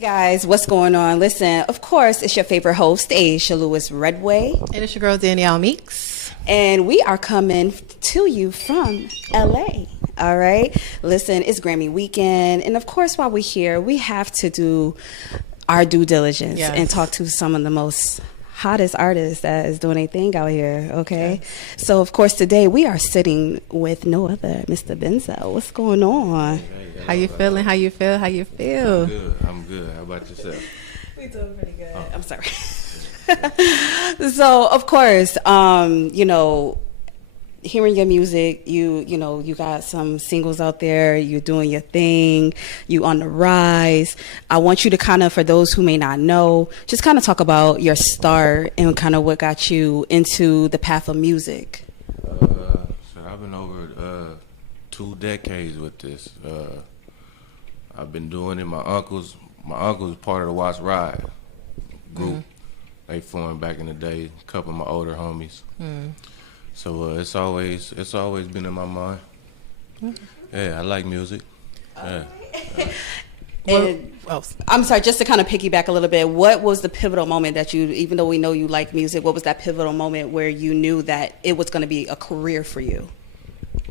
Guys, what's going on? Listen, of course, it's your favorite host, Aisha Lewis Redway. And it's your girl, Danielle Meeks. And we are coming to you from LA. All right. Listen, it's Grammy weekend. And of course, while we're here, we have to do our due diligence and talk to some of the most hottest artists that is doing a thing out here. Okay. So, of course, today we are sitting with no other Mr. Benzo. What's going on? How you feeling? How you feel? How you feel? I'm good. How about yourself? We doing pretty good. I'm sorry. So, of course, hearing your music, you got some singles out there, you're doing your thing, you on the rise. I want you to kind of, for those who may not know, just kind of talk about your start and kind of what got you into the path of music. So I've been over 2 decades with this. I've been doing it. My uncle's part of the Watts Ride group. Mm-hmm. They formed back in the day. A couple of my older homies. Mm. So it's always been in my mind. Mm-hmm. Yeah, I like music. Yeah. And I'm sorry, just to kind of piggyback a little bit, what was the pivotal moment that you, even though we know you like music, what was that pivotal moment where you knew that it was going to be a career for you?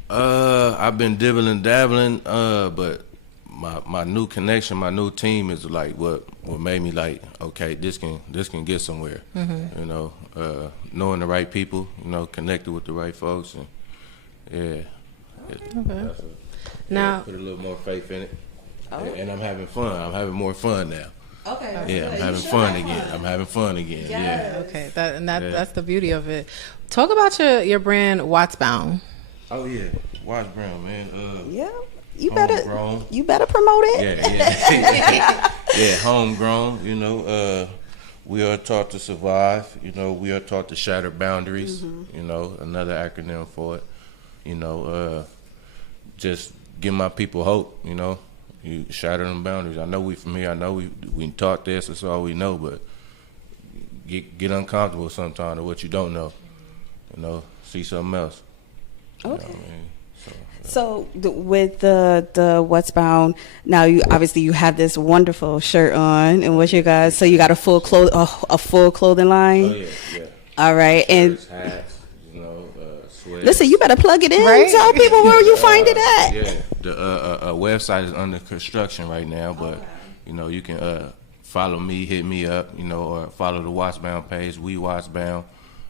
I've been dibbling, dabbling, but my new connection, my new team is like what made me like, okay, this can get somewhere. Mm-hmm. Knowing the right people, connected with the right folks, and Okay. Now put a little more faith in it, and I'm having fun. I'm having more fun now. Okay. Yeah, I'm having fun again. I'm having fun again. Yes. Yeah. Okay, that's the beauty of it. Talk about your brand, Watts-Bound. Oh yeah, Watts Brown, man. Yeah. You better promote it. Yeah. Yeah, homegrown, we are taught to survive, we are taught to shatter boundaries, mm-hmm. Another acronym for it, just give my people hope, you shatter them boundaries. I know we from here, I know we taught this, that's all we know, but get uncomfortable sometimes with what you don't know, see something else. Okay. So with the What's Bound, now you obviously you have this wonderful shirt on, and what you guys? So you got a full clothing line. Oh yeah. All right, shirts, hats, sweats. Listen, you better plug it in. Right? Tell people where you find it at. Yeah, the website is under construction right now, but you can follow me, hit me up, or follow the Watts Bound page, We Watts Bound,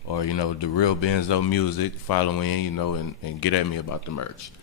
or the real Benzo music. Follow in, and get at me about the merch.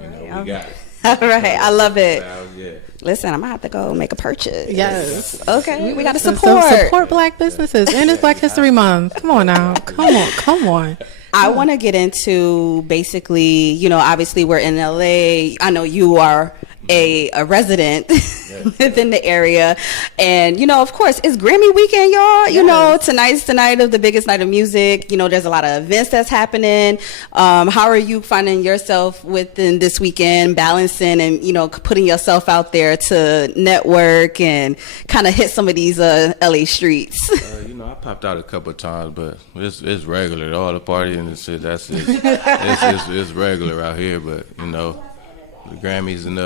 We got it. All right, I love it. Yeah. Listen, I'm gonna have to go make a purchase. Yes. Okay, we gotta support Black businesses, and it's Black History Month. Come on now, come on. I want to get into basically, obviously we're in LA. I know you are a resident within the area, and of course it's Grammy weekend, y'all. Tonight's the night of the biggest night of music. There's a lot of events that's happening. How are you finding yourself within this weekend, balancing and putting yourself out there to network and kind of hit some of these LA streets? I popped out a couple of times, but it's regular. All the partying and shit, that's it. It's regular out here, but the Grammys, and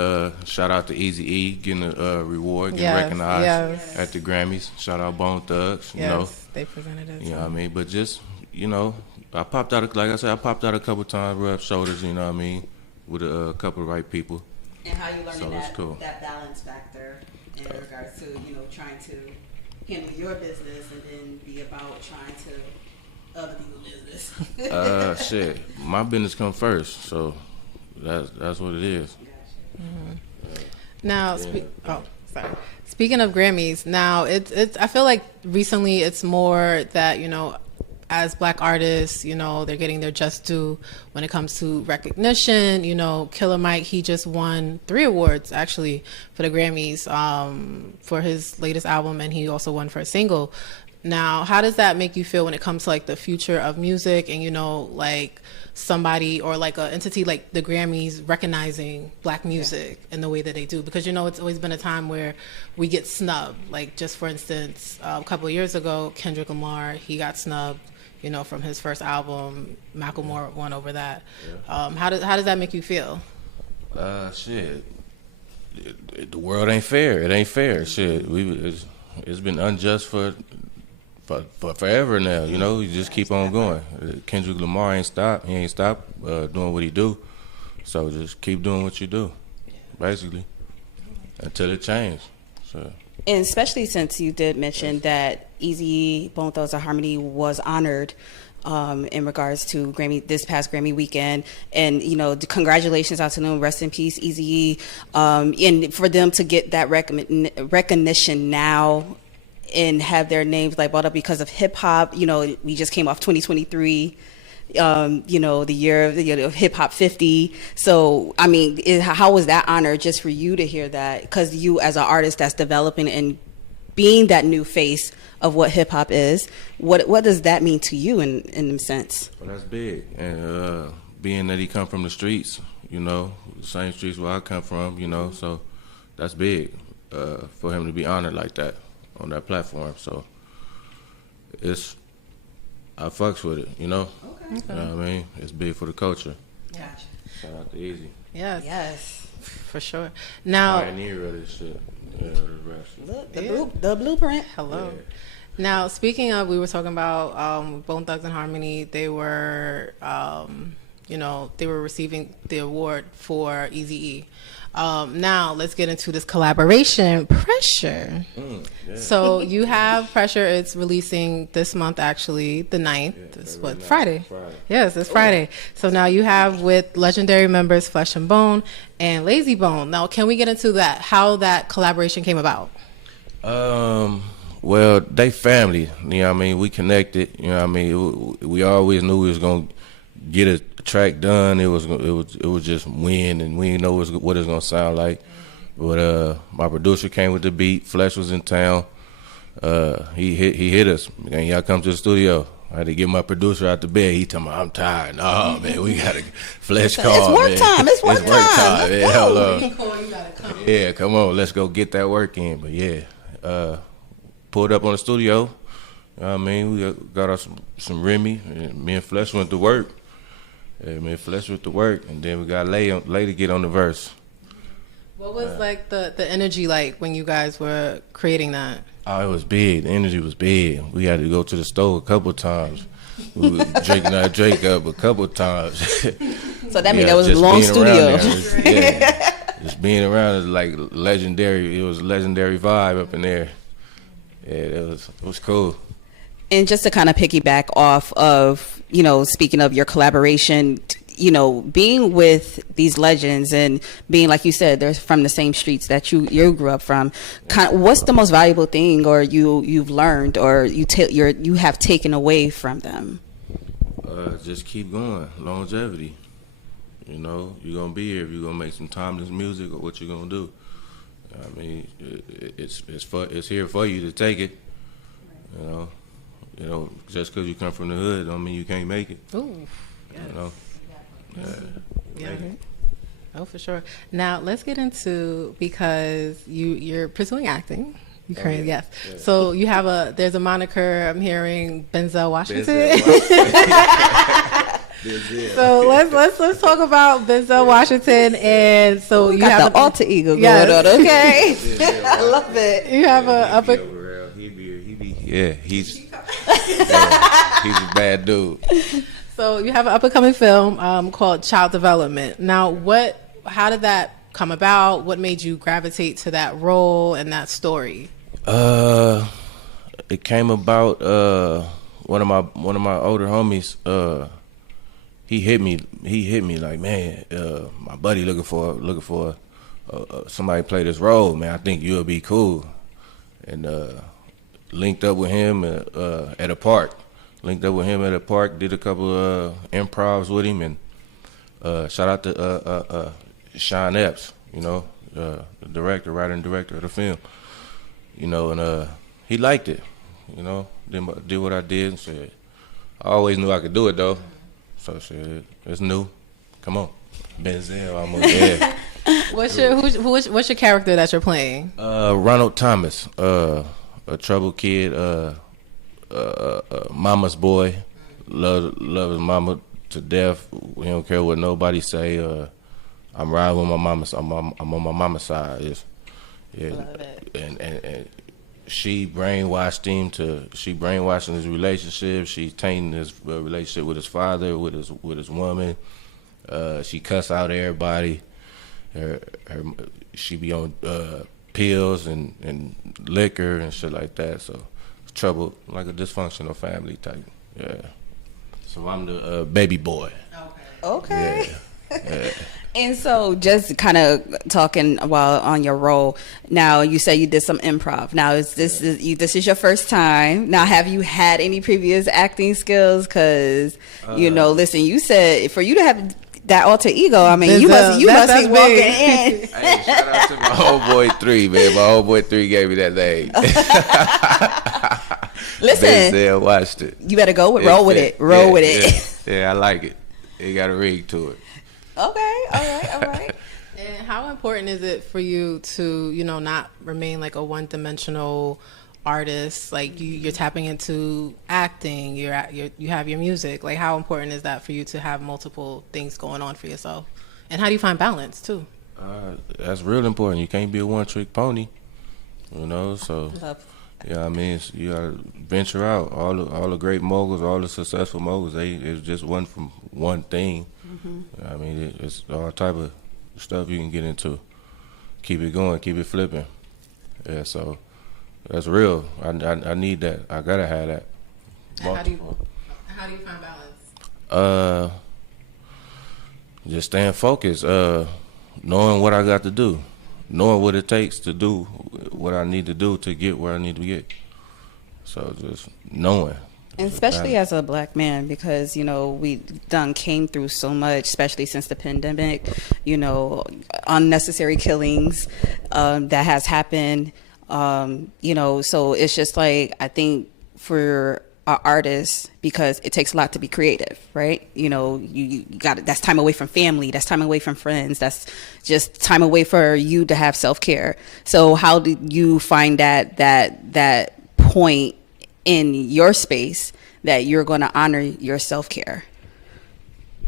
shout out to Eazy-E getting a reward, getting recognized at the Grammys. Shout out Bone Thugs, they presented it. You know what I mean? But just, I popped out, like I said, a couple times, rubbed shoulders, with a couple of right people. And how you learning cool. that balance factor in regards to, trying to handle your business and then be about trying to other people's business? Shit, my business come first, so that's what it is. Mm-hmm. Now, speaking of Grammys, now it's I feel like recently it's more that as Black artists, they're getting their just due when it comes to recognition. Killer Mike, he just won 3 awards actually for the Grammys for his latest album, and he also won for a single. Now, how does that make you feel when it comes to like the future of music and like somebody or like an entity like the Grammys recognizing Black music in the way that they do? Because it's always been a time where we get snubbed. Like, just for instance, a couple of years ago, Kendrick Lamar, he got snubbed from his first album. Macklemore won over that. How does that make you feel? Shit, the world ain't fair. It ain't fair. Shit, it's been unjust for forever now. You know, you just keep on going. Kendrick Lamar ain't stopped. He ain't stopped doing what he do. So just keep doing what you do, basically, until it changes. So. And especially since you did mention that Eazy Bone Thugs and Harmony was honored in regards to this past Grammy weekend, and congratulations out to them. Rest in peace, Eazy. And for them to get that recognition now and have their names like brought up because of hip hop. We just came off 2023. The year of hip hop 50. So, I mean, how was that honor just for you to hear that? Because you, as an artist that's developing and being that new face of what hip hop is, what does that mean to you in a sense? Well, that's big. And being that he come from the streets, the same streets where I come from, so that's big for him to be honored like that on that platform. So I fucks with it, Okay. You know what I mean? It's big for the culture. Gotcha. Shout out to Eazy. Yes. For sure. Now, pioneer of this shit. Yeah, the blueprint. Hello. Yeah. Now, speaking of, we were talking about Bone Thugs and Harmony. They were, they were receiving the award for Eazy-E. Now let's get into this collaboration, Pressure. Yeah. So you have Pressure. It's releasing this month, actually, the 9th. Yeah, it's Friday. Yes, it's Friday. So now you have with legendary members Flesh-N-Bone and Layzie Bone. Now, can we get into that? How that collaboration came about? Well, they family. You know what I mean? We connected. You know what I mean? We always knew we was gonna get a track done. It was just win, and we didn't know what it's gonna sound like. But my producer came with the beat. Flesh was in town. He hit us. And y'all come to the studio. I had to get my producer out the bed. He told me, I'm tired. No, man, we got a Flesh call. It's work time. It's work time. Yeah, hold on. Yeah, come on. Let's go get that work in. But yeah, pulled up on the studio. You know what I mean? We got us some Remy. And me and Flesh went to work. Yeah, me and Flesh went to work. And then we got Lay to get on the verse. What was like the energy like when you guys were creating that? Oh, it was big. The energy was big. We had to go to the store a couple of times. We were drinking our drink up a couple of times. So that means that was a long studio. Just being around is like legendary. It was a legendary vibe up in there. Yeah, it was cool. And just to kind of piggyback off of, speaking of your collaboration, being with these legends and being, like you said, they're from the same streets that you grew up from. What's the most valuable thing, or you've learned, or you have taken away from them? Just keep going. Longevity. You're gonna be here if you're gonna make some timeless music, or what you're gonna do. I mean, it's here for you to take it. Just because you come from the hood don't mean you can't make it. Ooh, yes. Yeah. Oh, for sure. Now let's get into, because you're pursuing acting. You currently, yes. Yeah. So you have there's a moniker I'm hearing, Benzo Washington. So let's talk about Benzo Washington. And so you have the alter ego going on. Okay, I love it. You have he's a bad dude. So you have an up-and-coming film called Child Development. Now, how did that come about? What made you gravitate to that role and that story? It came about. One of my older homies. He hit me like, man, my buddy looking for somebody to play this role, man. I think you'll be cool. And linked up with him at a park. Did a couple of improvs with him, and shout out to Sean Epps, the writer and director of the film, and he liked it, then did what I did and said, I always knew I could do it though, so I said, it's new, come on, Benzo, I'm over there. What's your character that you're playing? Ronald Thomas, a troubled kid, mama's boy, love his mama to death. We don't care what nobody say. I'm riding with my mama's. I'm on my mama's side. Yeah, Love it. and she brainwashed him to. She brainwashed his relationship. She tainted his relationship with his father, with his woman. She cuss out everybody. She be on pills and liquor and shit like that. So trouble, like a dysfunctional family type. Yeah. So I'm the baby boy. Okay. Yeah. And so, just kind of talking while on your role. Now, you say you did some improv. Now, this is your first time? Now, have you had any previous acting skills? Because listen, you said for you to have that alter ego, I mean, you must be walking in. Hey, shout out to my homeboy 3, man. My homeboy 3 gave me that name. Listen, Benzo watched it. you better roll with it. Roll with it. Yeah, I like it. It got a ring to it. Okay, all right. And how important is it for you to, not remain like a one-dimensional artist? Like you're tapping into acting, you have your music. Like how important is that for you to have multiple things going on for yourself? And how do you find balance too? That's real important. You can't be a one-trick pony, So yeah, I mean, you gotta venture out. All the great moguls, all the successful moguls, it's just one from one thing. Mm-hmm. I mean, it's all type of stuff you can get into. Keep it going, keep it flipping. Yeah, so that's real. I need that. I gotta have that. And how do you find balance? Just staying focused. Knowing what I got to do. Knowing what it takes to do what I need to do to get where I need to get. So just knowing. And especially as a black man, because, we came through so much, especially since the pandemic, unnecessary killings that has happened. So it's just like, I think for our artists, because it takes a lot to be creative, right? You got that's time away from family, that's time away from friends, that's just time away for you to have self-care. So how do you find that point in your space that you're going to honor your self-care?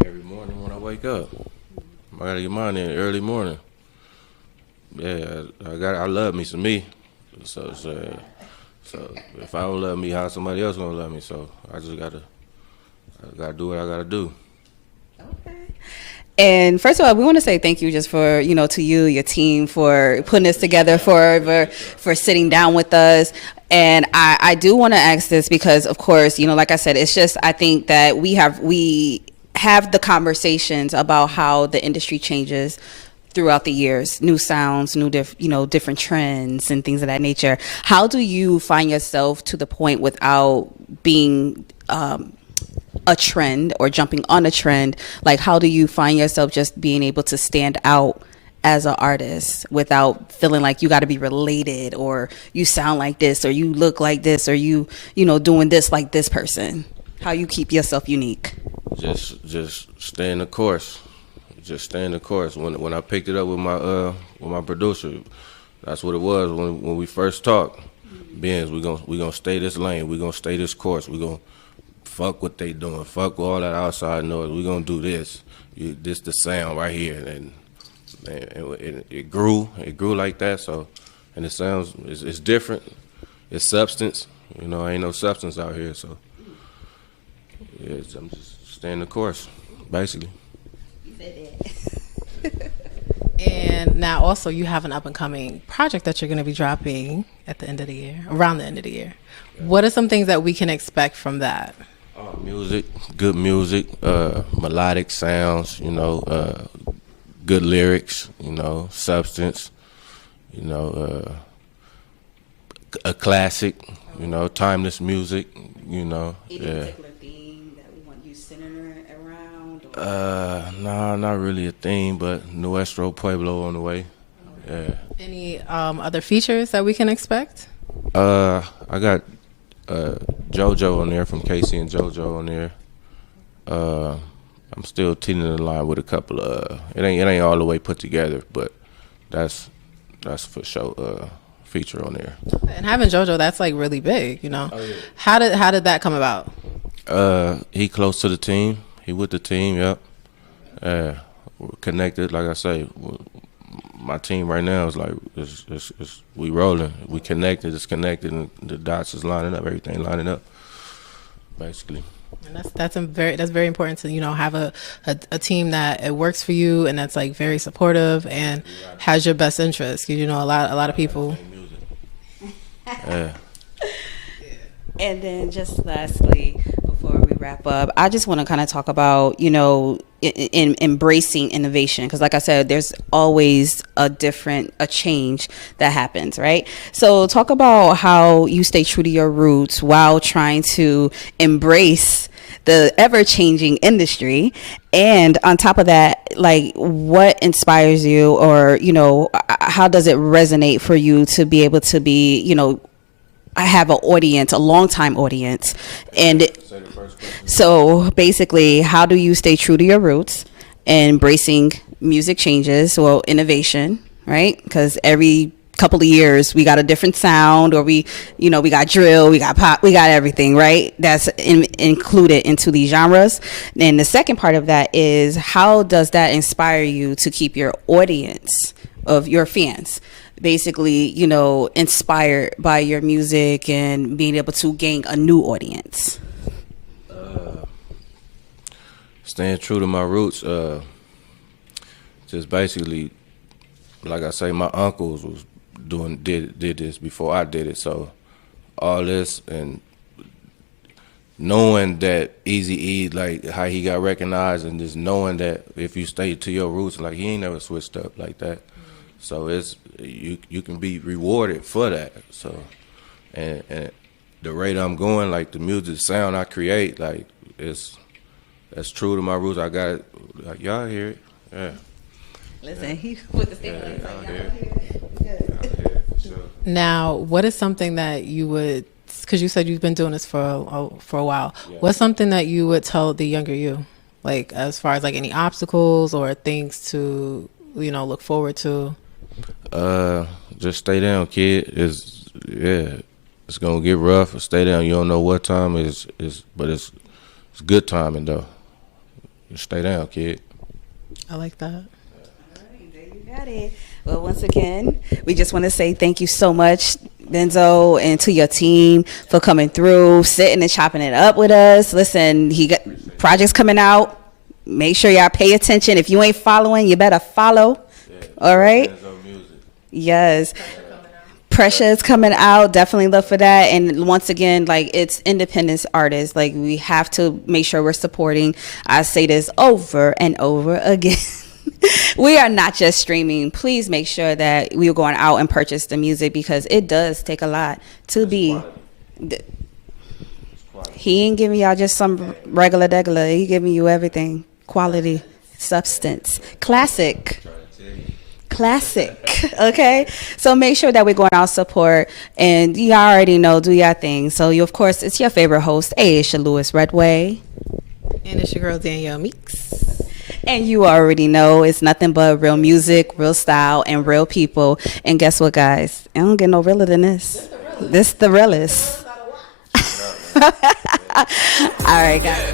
Every morning when I wake up, I gotta get mine in early morning. Yeah, I love me some me. So if I don't love me, how somebody else gonna love me? So I just gotta do what I gotta do. Okay. And first of all, we want to say thank you just for, to you, your team, for putting this together, for sitting down with us. And I do want to ask this because, of course, like I said, it's just, I think that we have the conversations about how the industry changes throughout the years, new sounds, different trends and things of that nature. How do you find yourself to the point without being a trend or jumping on a trend? Like, how do you find yourself just being able to stand out as an artist without feeling like you got to be related, or you sound like this, or you look like this, or you doing this like this person? How you keep yourself unique? Just stay in the course. Just stay in the course. When I picked it up with my producer, that's what it was when we first talked. Benz, we gonna stay this lane. We gonna stay this course. We gonna fuck what they doing. Fuck all that outside noise. We gonna do this. This the sound right here, and it grew. It grew like that. So, and it sounds it's different. It's substance. Ain't no substance out here. So, yeah, I'm just staying the course, basically. And now also you have an up and coming project that you're going to be dropping at the end of the year, around the end of the year. What are some things that we can expect from that? Music, good music, melodic sounds, good lyrics, substance, a classic, timeless music, Any particular theme that we want you centering around? Nah, not really a theme, but Nuestro Pueblo on the way. Yeah. Any other features that we can expect? I got JoJo on there from Casey and JoJo on there. I'm still teeing the line with a couple of. It ain't all the way put together, but that's for sure. Feature on there. And having JoJo, that's like really big, Oh, yeah. How did that come about? He close to the team. He with the team. Yep. connected. Like I say, my team right now is like we rolling. We connected. It's connected, and the dots is lining up. Everything lining up, basically. And that's very important to have a team that it works for you and that's like very supportive and has your best interest. Because a lot of people. Yeah. And then just lastly, before we wrap up, I just want to kind of talk about, in embracing innovation. Because like I said, there's always a change that happens, right? So talk about how you stay true to your roots while trying to embrace the ever-changing industry. And on top of that, like, what inspires you, or, how does it resonate for you to be able to be, I have an audience, a long-time audience. And so basically, how do you stay true to your roots and embracing music changes, well, innovation, right? Because every couple of years we got a different sound, or we got drill, we got pop, we got everything, right? That's included into these genres. And the second part of that is, how does that inspire you to keep your audience of your fans basically, inspired by your music and being able to gain a new audience? Staying true to my roots, just basically, like I say, my uncles was did this before I did it. So all this, and knowing that Eazy-E, like how he got recognized, and just knowing that if you stay to your roots, like he ain't never switched up like that. So it's you can be rewarded for that. So and the rate I'm going, like the music sound I create, like that's true to my roots. I got it, like y'all hear it, yeah. Listen, he put the statement. Now, what is something that you would, because you said you've been doing this for a while, what's something that you would tell the younger you, like as far as like any obstacles or things to look forward to? Just stay down, kid. It's gonna get rough. Stay down. You don't know what time is, but it's good timing though. Just stay down, kid. I like that. All right, there you got it. Well, once again, we just want to say thank you so much, Benzo, and to your team for coming through, sitting and chopping it up with us. Listen, he got projects coming out. Make sure y'all pay attention. If you ain't following, you better follow. All right. Yes. Pressure is coming out. Definitely look for that. And once again, like, it's independent artists. Like, we have to make sure we're supporting. I say this over and over again. We are not just streaming. Please make sure that we are going out and purchase the music, because it does take a lot to be. He ain't giving y'all just some regular degular. He giving you everything. Quality, substance, classic. Okay, so make sure that we're going out support, and you already know, do your thing. So you, of course, it's your favorite host, Aisha Lewis Redway, and it's your girl Danielle Meeks, and you already know it's nothing but real music, real style, and real people. And guess what, guys? I don't get no realer than this. This the realest. All right, guys.